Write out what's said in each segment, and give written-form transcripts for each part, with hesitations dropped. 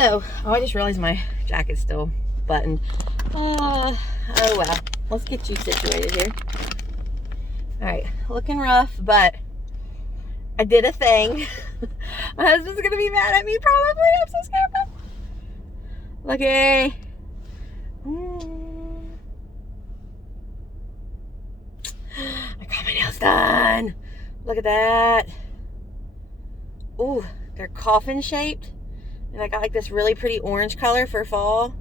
So, oh, I just realized my jacket's still buttoned. Oh well. Let's get you situated here. Alright, looking rough, but I did a thing. My husband's gonna be mad at me probably. I'm so scared. Okay. I got my nails done. Look at that. Ooh, they're coffin shaped. And I got like this really pretty orange color for fall.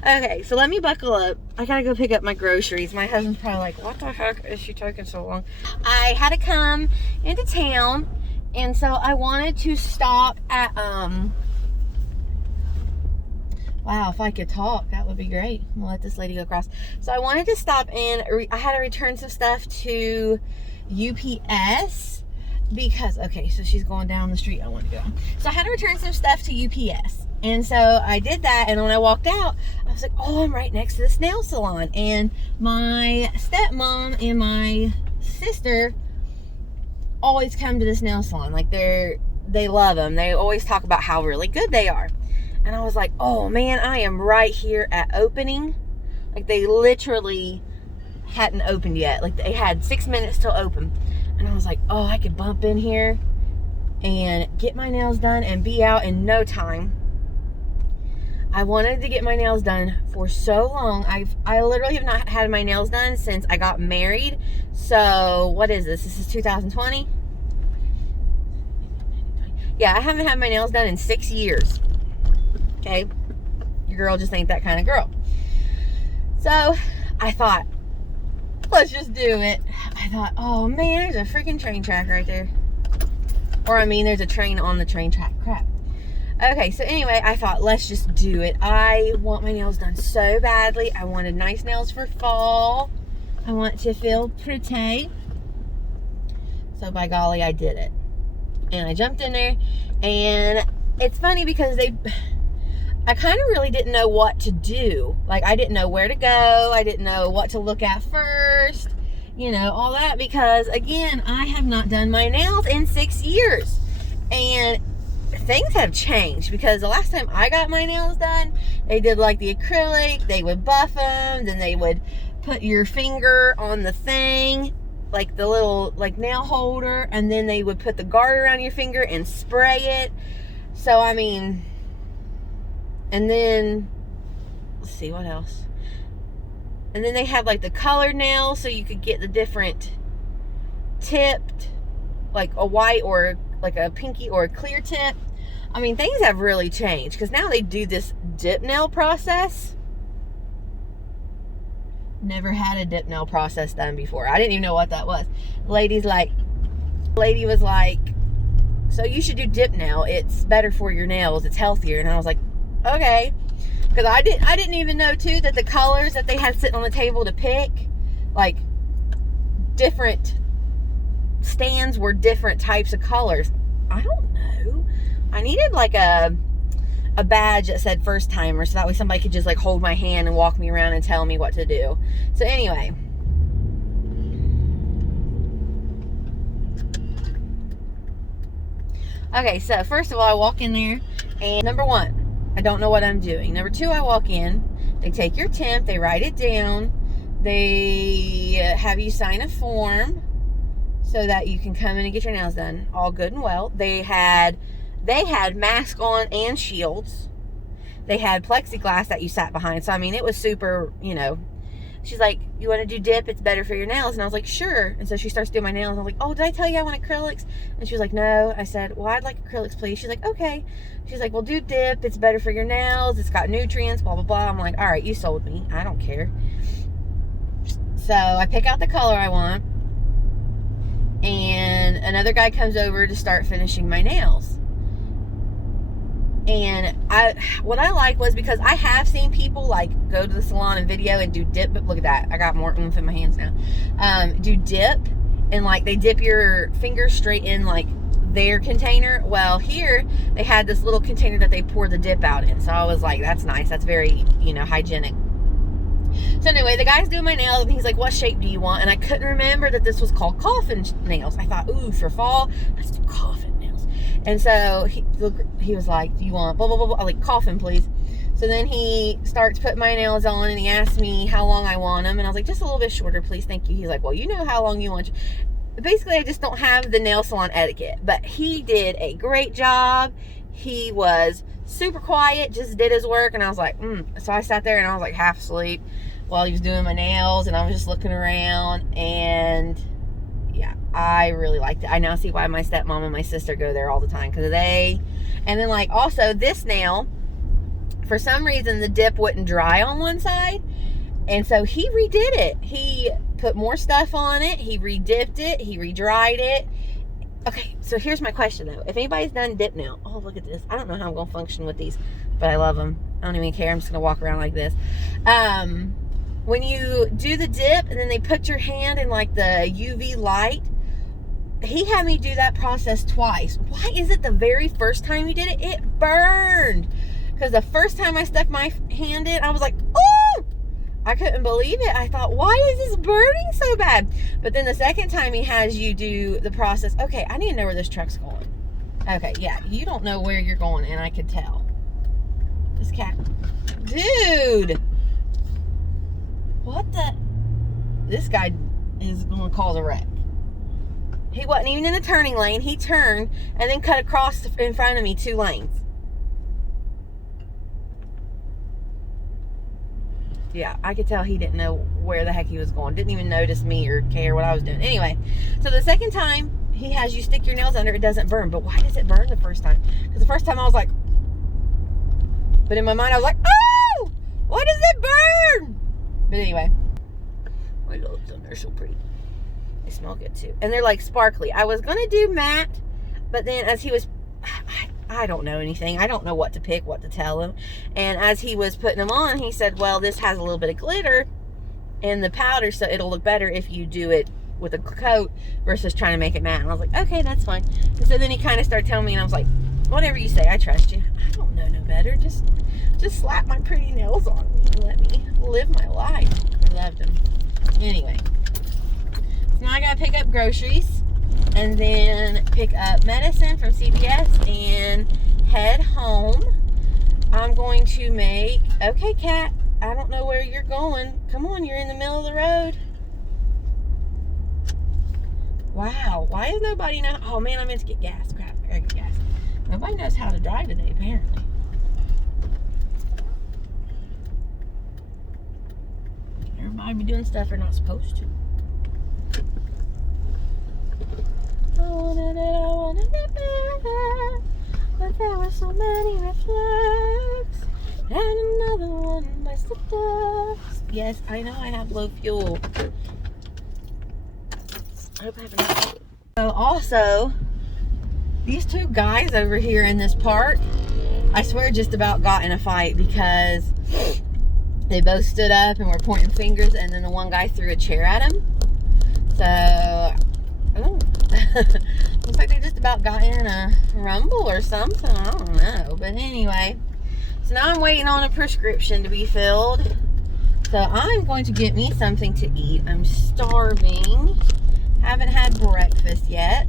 Okay, so let me buckle up. I gotta go pick up my groceries. My husband's probably like, what the heck is she taking so long? I had to come into town, and so I wanted to stop at, wow, if I could talk, that would be great. I'm gonna let this lady go across. So I wanted to stop in, I had to return some stuff to UPS. Because, okay, so she's going down the street I want to go. So I had to return some stuff to UPS. And so I did that, and when I walked out, I was like, oh, I'm right next to this nail salon. And my stepmom and my sister always come to this nail salon. Like, they love them. They always talk about how really good they are. And I was like, oh, man, I am right here at opening. Like, they literally hadn't opened yet. Like, they had 6 minutes till open. And I was like, oh, I could bump in here and get my nails done and be out in no time. I wanted to get my nails done for so long. I literally have not had my nails done since I got married. So, what is this? This is 2020? Yeah, I haven't had my nails done in 6 years. Okay? Your girl just ain't that kind of girl. So, I thought, let's just do it. I thought, oh man, there's a freaking train track right there. Or I mean, there's a train on the train track. Crap. Okay, so anyway, I thought, let's just do it. I want my nails done so badly. I wanted nice nails for fall. I want to feel pretty. So by golly, I did it. And I jumped in there. And it's funny because I kind of really didn't know what to do. Like, I didn't know where to go. I didn't know what to look at first. You know, all that. Because, again, I have not done my nails in 6 years. And things have changed. Because the last time I got my nails done, they did, like, the acrylic. They would buff them. Then they would put your finger on the thing. Like, the little, like, nail holder. And then they would put the guard around your finger and spray it. So, I mean... And then, let's see, what else? And then they had like the colored nails, so you could get the different tipped, like a white or like a pinky or a clear tip. I mean, things have really changed because now they do this dip nail process. Never had a dip nail process done before. I didn't even know what that was. Lady was like, so you should do dip nail. It's better for your nails. It's healthier. And I was like, okay, because I didn't even know too that the colors that they had sitting on the table to pick, like different stands were different types of colors. I don't know. I needed like a badge that said first timer, so that way somebody could just like hold my hand and walk me around and tell me what to do. So anyway, okay, so first of all, I walk in there, and number one, I don't know what I'm doing. Number two, I walk in, they take your temp, they write it down, they have you sign a form so that you can come in and get your nails done. All good and well. They had masks on and shields. They had plexiglass that you sat behind. So, I mean, it was super, you know. She's like, you want to do dip? It's better for your nails. And I was like, sure. And so she starts doing my nails. I was like, oh, did I tell you I want acrylics? And she was like, no. I said, well, I'd like acrylics, please. She's like, okay. She's like, well, do dip. It's better for your nails. It's got nutrients, blah, blah, blah. I'm like, all right, you sold me. I don't care. So I pick out the color I want. And another guy comes over to start finishing my nails. And what I like was, because I have seen people like go to the salon and video and do dip, but look at that, I got more oomph in my hands now. Do dip, and like they dip your fingers straight in like their container. Well, here they had this little container that they pour the dip out in. So I was like, that's nice. That's very, you know, hygienic. So anyway, the guy's doing my nails and he's like, what shape do you want? And I couldn't remember that this was called coffin nails. I thought, ooh, for fall, let's do coffin nails. And so he was like, do you want blah, blah, blah, blah, like coughing, please. So then he starts putting my nails on, and he asked me how long I want them. And I was like, just a little bit shorter, please. Thank you. He's like, well, you know how long you want. Basically, I just don't have the nail salon etiquette. But he did a great job. He was super quiet, just did his work. And I was like, So I sat there and I was like half asleep while he was doing my nails. And I was just looking around. And yeah, I really liked it. I now see why my stepmom and my sister go there all the time. Because and then like also this nail, for some reason the dip wouldn't dry on one side. And so he redid it. He put more stuff on it. He redipped it. He redried it. Okay, so here's my question though. If anybody's done dip nail, oh, look at this. I don't know how I'm going to function with these, but I love them. I don't even care. I'm just going to walk around like this. When you do the dip and then they put your hand in like the UV light, he had me do that process twice. Why is it the very first time he did it, it burned? Because the first time I stuck my hand in, I was like, oh! I couldn't believe it. I thought, why is this burning so bad? But then the second time he has you do the process. Okay, I need to know where this truck's going. Okay, yeah, you don't know where you're going, and I could tell. This cat. Dude! What the? This guy is going to cause a wreck. He wasn't even in the turning lane. He turned and then cut across in front of me 2 lanes. Yeah, I could tell he didn't know where the heck he was going. Didn't even notice me or care what I was doing. Anyway, so the second time he has you stick your nails under, it doesn't burn. But why does it burn the first time? Because the first time I was like, but in my mind I was like, oh, why does it burn? But anyway, my loaves on there are so pretty. They smell good too. And they're like sparkly. I was going to do matte, but then as he was, I don't know anything. I don't know what to pick, what to tell him. And as he was putting them on, he said, well, this has a little bit of glitter in the powder, so it'll look better if you do it with a coat versus trying to make it matte. And I was like, okay, that's fine. And so then he kind of started telling me, and I was like, whatever you say, I trust you. I don't know no better. Just slap my pretty nails on me and let me live my life. I loved them. Anyway, so now I gotta pick up groceries and then pick up medicine from CVS and head home. I'm going to make, okay, cat, I don't know where you're going. Come on, you're in the middle of the road. Wow, why does nobody know? Oh man, I meant to get gas. Crap, I gotta get gas. Nobody knows how to drive today, apparently. Everybody be doing stuff they're not supposed to. I wanted it better, but there were so many red flags, and another one by the ducks. Yes, I know I have low fuel. I hope I have enough fuel. So also, these 2 guys over here in this park, I swear just about got in a fight because they both stood up and were pointing fingers, and then the one guy threw a chair at him. So, oh. Looks like they just about got in a rumble or something. I don't know. But anyway, so now I'm waiting on a prescription to be filled. So I'm going to get me something to eat. I'm starving. Haven't had breakfast yet.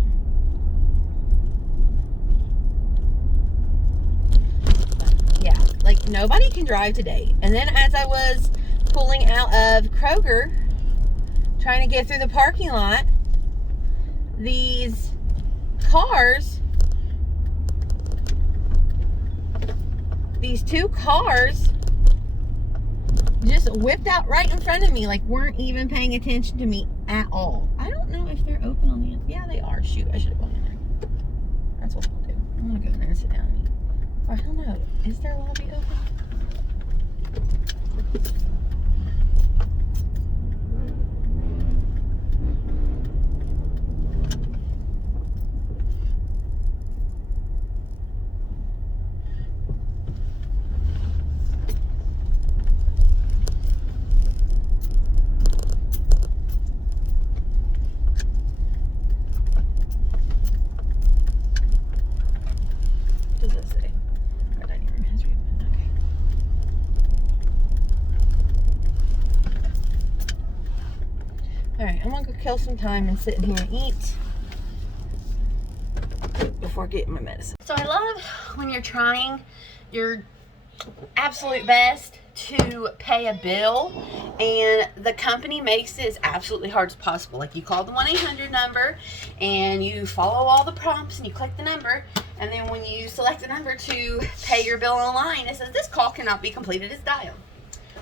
Yeah, like nobody can drive today. And then as I was pulling out of Kroger, trying to get through the parking lot, these cars, these 2 cars just whipped out right in front of me, like weren't even paying attention to me at all. I don't know if they're open on the inside. Yeah, they are. Shoot, I should have gone in there. That's what I'll do. I'm gonna go in there and sit down and eat. I don't know. Is their lobby open? Alright, I'm gonna go kill some time and sit in here and eat. before getting my medicine. So I love when you're trying your absolute best to pay a bill and the company makes it as absolutely hard as possible. Like, you call the 1-800 number and you follow all the prompts and you click the number, and then when you select the number to pay your bill online, it says this call cannot be completed as dialed.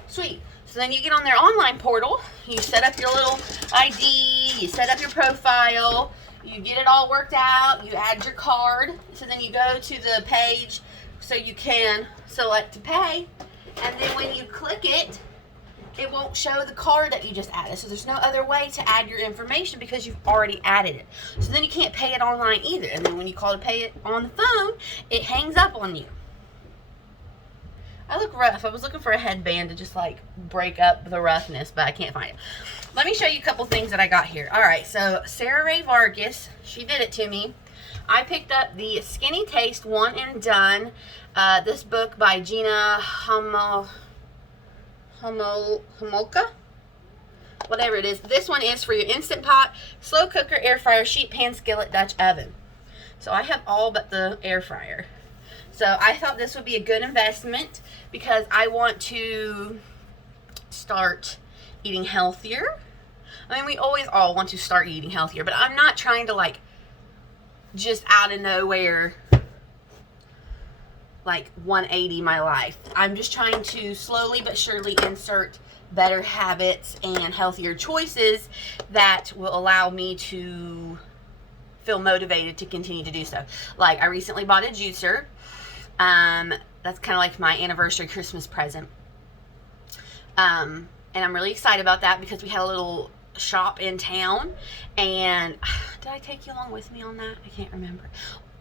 Sweet. So then you get on their online portal, you set up your little ID, you set up your profile, you get it all worked out, you add your card. So then you go to the page so you can select to pay, and then when you click it, it won't show the card that you just added. So there's no other way to add your information because you've already added it. So then you can't pay it online either. And then when you call to pay it on the phone, it hangs up on you. I look rough. I was looking for a headband to just like break up the roughness, but I can't find it. Let me show you a couple things that I got here. All right, so Sarah Ray Vargas, she did it to me. I picked up the Skinny Taste One and Done. This book by Gina Homolka, whatever it is. This one is for your Instant Pot, slow cooker, air fryer, sheet pan, skillet, Dutch oven. So I have all but the air fryer. So I thought this would be a good investment because I want to start eating healthier. I mean, we always all want to start eating healthier, but I'm not trying to like just out of nowhere like 180 my life. I'm just trying to slowly but surely insert better habits and healthier choices that will allow me to feel motivated to continue to do so. Like, I recently bought a juicer. That's kind of like my anniversary Christmas present. And I'm really excited about that because we had a little shop in town, and did I take you along with me on that? I can't remember.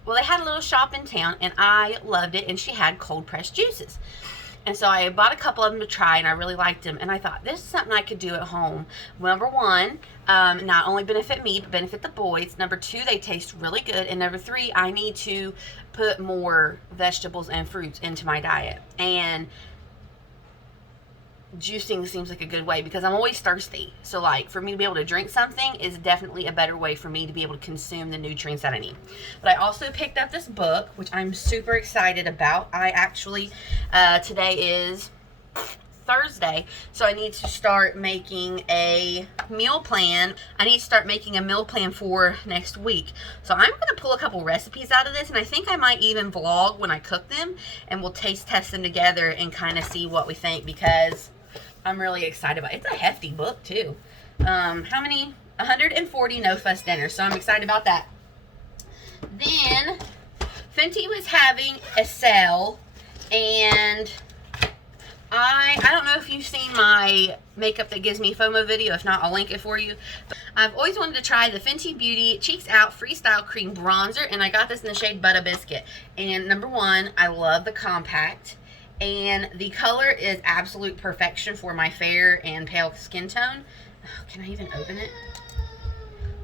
Well, they had a little shop in town and I loved it, and she had cold pressed juices. And so I bought a couple of them to try, and I really liked them. And I thought, this is something I could do at home. Number one, not only benefit me, but benefit the boys. Number two, they taste really good. And number three, I need to put more vegetables and fruits into my diet. And juicing seems like a good way because I'm always thirsty. So like, for me to be able to drink something is definitely a better way for me to be able to consume the nutrients that I need. But I also picked up this book, which I'm super excited about. I actually, today is Thursday, so I need to start making a meal plan. I need to start making a meal plan for next week. So I'm going to pull a couple recipes out of this, and I think I might even vlog when I cook them, and we'll taste test them together and kind of see what we think, because I'm really excited about it. It's a hefty book too. How many? 140 no fuss dinners. So I'm excited about that. Then Fenty was having a sale, and I don't know if you've seen my makeup that gives me FOMO video. If not, I'll link it for you. But I've always wanted to try the Fenty Beauty Cheeks Out Freestyle Cream Bronzer, and I got this in the shade Butter Biscuit. And number one, I love the compact, and the color is absolute perfection for my fair and pale skin tone. Oh, can I even open it?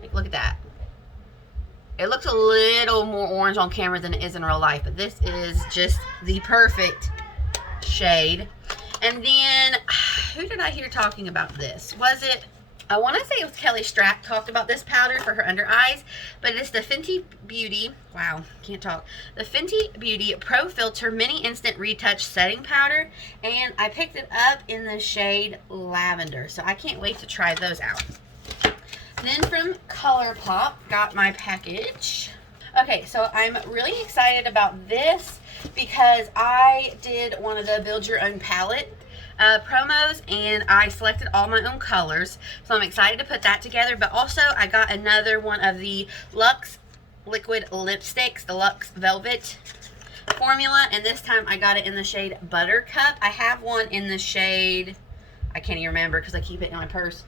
Like, look at that. It looks a little more orange on camera than it is in real life, but this is just the perfect shade. And then, who did I hear talking about this? Was it, I want to say it was Kelly Strack talked about this powder for her under eyes, but it's the Fenty Beauty, wow, can't talk, the Fenty Beauty Pro Filter Mini Instant Retouch Setting Powder, and I picked it up in the shade Lavender, so I can't wait to try those out. Then from ColourPop, got my package. Okay, so I'm really excited about this because I did one of the Build Your Own Palette promos, and I selected all my own colors. So I'm excited to put that together. But also, I got another one of the Luxe Liquid Lipsticks, the Luxe Velvet formula. And this time I got it in the shade Buttercup. I have one in the shade, I can't even remember because I keep it in my purse.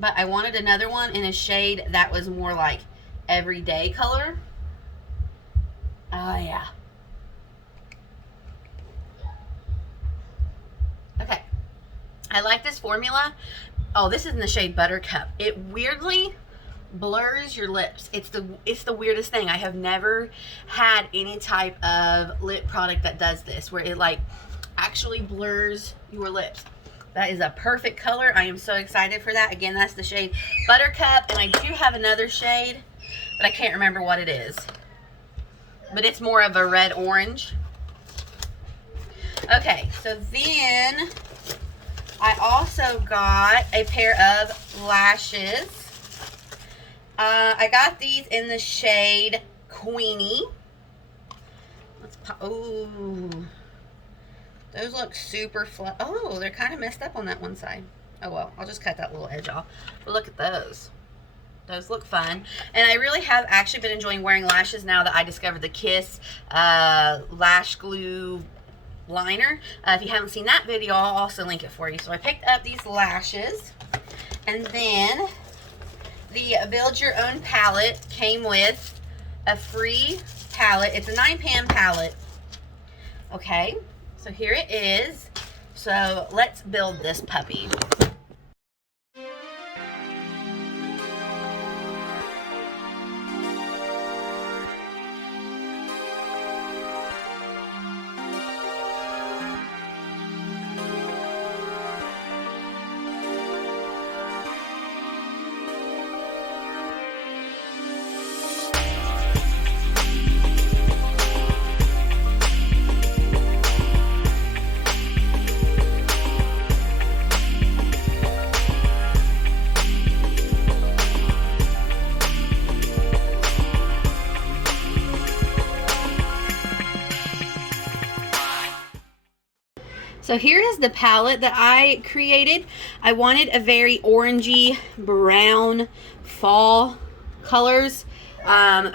But I wanted another one in a shade that was more like everyday color. Oh, yeah. Okay. I like this formula. Oh, this is in the shade Buttercup. It weirdly blurs your lips. It's the weirdest thing. I have never had any type of lip product that does this, where it like actually blurs your lips. That is a perfect color. I am so excited for that. Again, that's the shade Buttercup, and I do have another shade but I can't remember what it is. But it's more of a red orange. Okay, so then I also got a pair of lashes. I got these in the shade Queenie. Let's pop. Ooh, those look super flat. Oh, they're kind of messed up on that one side. Oh well, I'll just cut that little edge off. But look at those. Those look fun. And I really have actually been enjoying wearing lashes now that I discovered the Kiss lash glue liner. If you haven't seen that video, I'll also link it for you. So I picked up these lashes, and then the Build Your Own palette came with a free palette. It's a 9-pan palette. Okay, so here it is. So let's build this puppy. So here is the palette that I created. I wanted a very orangey brown fall colors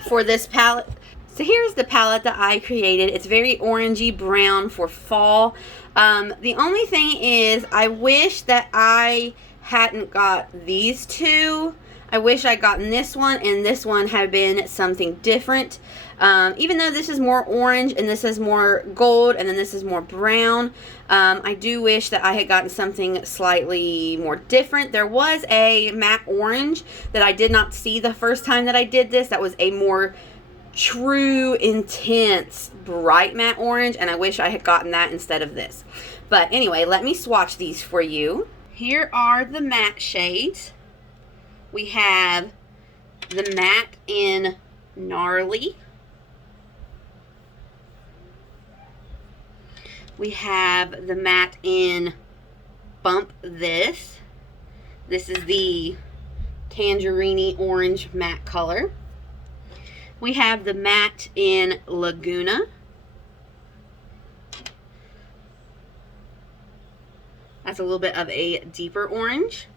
for this palette. So here's the palette that I created. It's very orangey brown for fall. The only thing is I wish that I hadn't got these two. I wish I'd gotten this one and this one had been something different. Even though this is more orange and this is more gold and then this is more brown, I do wish that I had gotten something slightly more different. There was a matte orange that I did not see the first time that I did this. That was a more true, intense, bright matte orange, and I wish I had gotten that instead of this. But anyway, let me swatch these for you. Here are the matte shades. We have the matte in Gnarly. We have the matte in Bump This. This is the tangerine orange matte color. We have the matte in Laguna. That's a little bit of a deeper orange.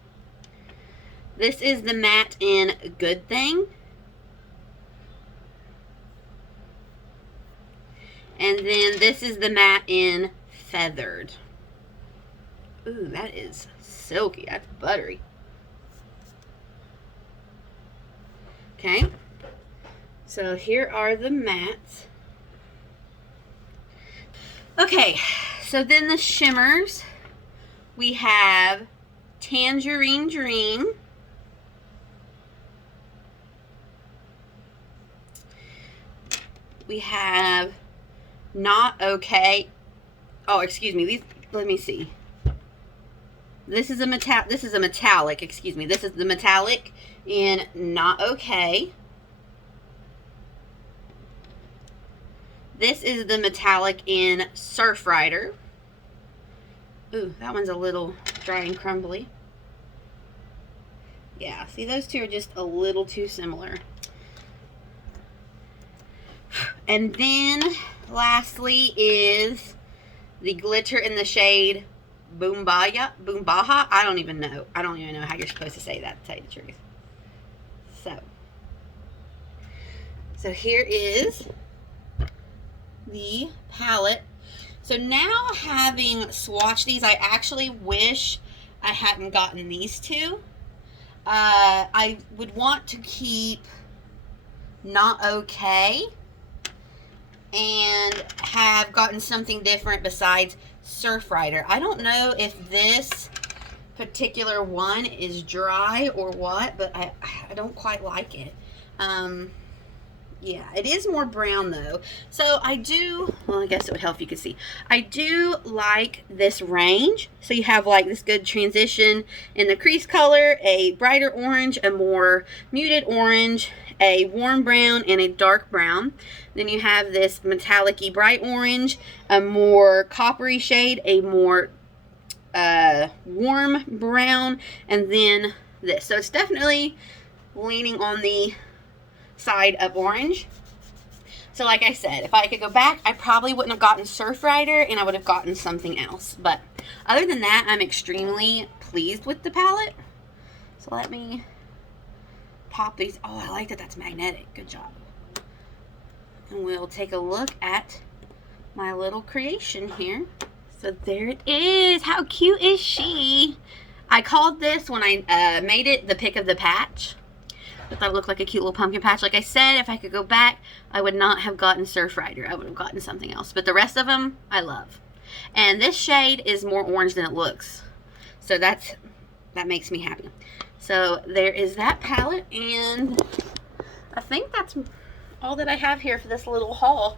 This is the matte in Good Thing. And then this is the matte in Feathered. Ooh, that is silky. That's buttery. Okay. So here are the mattes. Okay. So then the shimmers. We have Tangerine Dream. We have Not Okay. Oh, excuse me. These, let me see. This is a metallic, excuse me. This is the metallic in Not Okay. This is the metallic in Surf Rider. Ooh, that one's a little dry and crumbly. Yeah, see, those two are just a little too similar. And then, lastly, is the glitter in the shade Boombaha. I don't even know. I don't even know how you're supposed to say that, to tell you the truth. So here is the palette. So now, having swatched these, I actually wish I hadn't gotten these two. I would want to keep Not Okay and have gotten something different besides Surf Rider. I don't know if this particular one is dry or what, but I don't quite like it. Yeah, it is more brown though. So I do, well, I guess it would help if you could see. I do like this range. So you have like this good transition in the crease color, a brighter orange, a more muted orange, a warm brown, and a dark brown. Then you have this metallic-y bright orange, a more coppery shade, a more warm brown, and then this. So it's definitely leaning on the side of orange. So like I said, if I could go back, I probably wouldn't have gotten Surf Rider and I would have gotten something else. But other than that, I'm extremely pleased with the palette. So let me pop these. Oh, I like that that's magnetic. Good job. And we'll take a look at my little creation here. So there it is. How cute is she? I called this when I made it the pick of the patch. I thought it looked like a cute little pumpkin patch. Like I said, if I could go back, I would not have gotten Surf Rider. I would have gotten something else. But the rest of them, I love. And this shade is more orange than it looks. So that makes me happy. So there is that palette. And I think that's all that I have here for this little haul.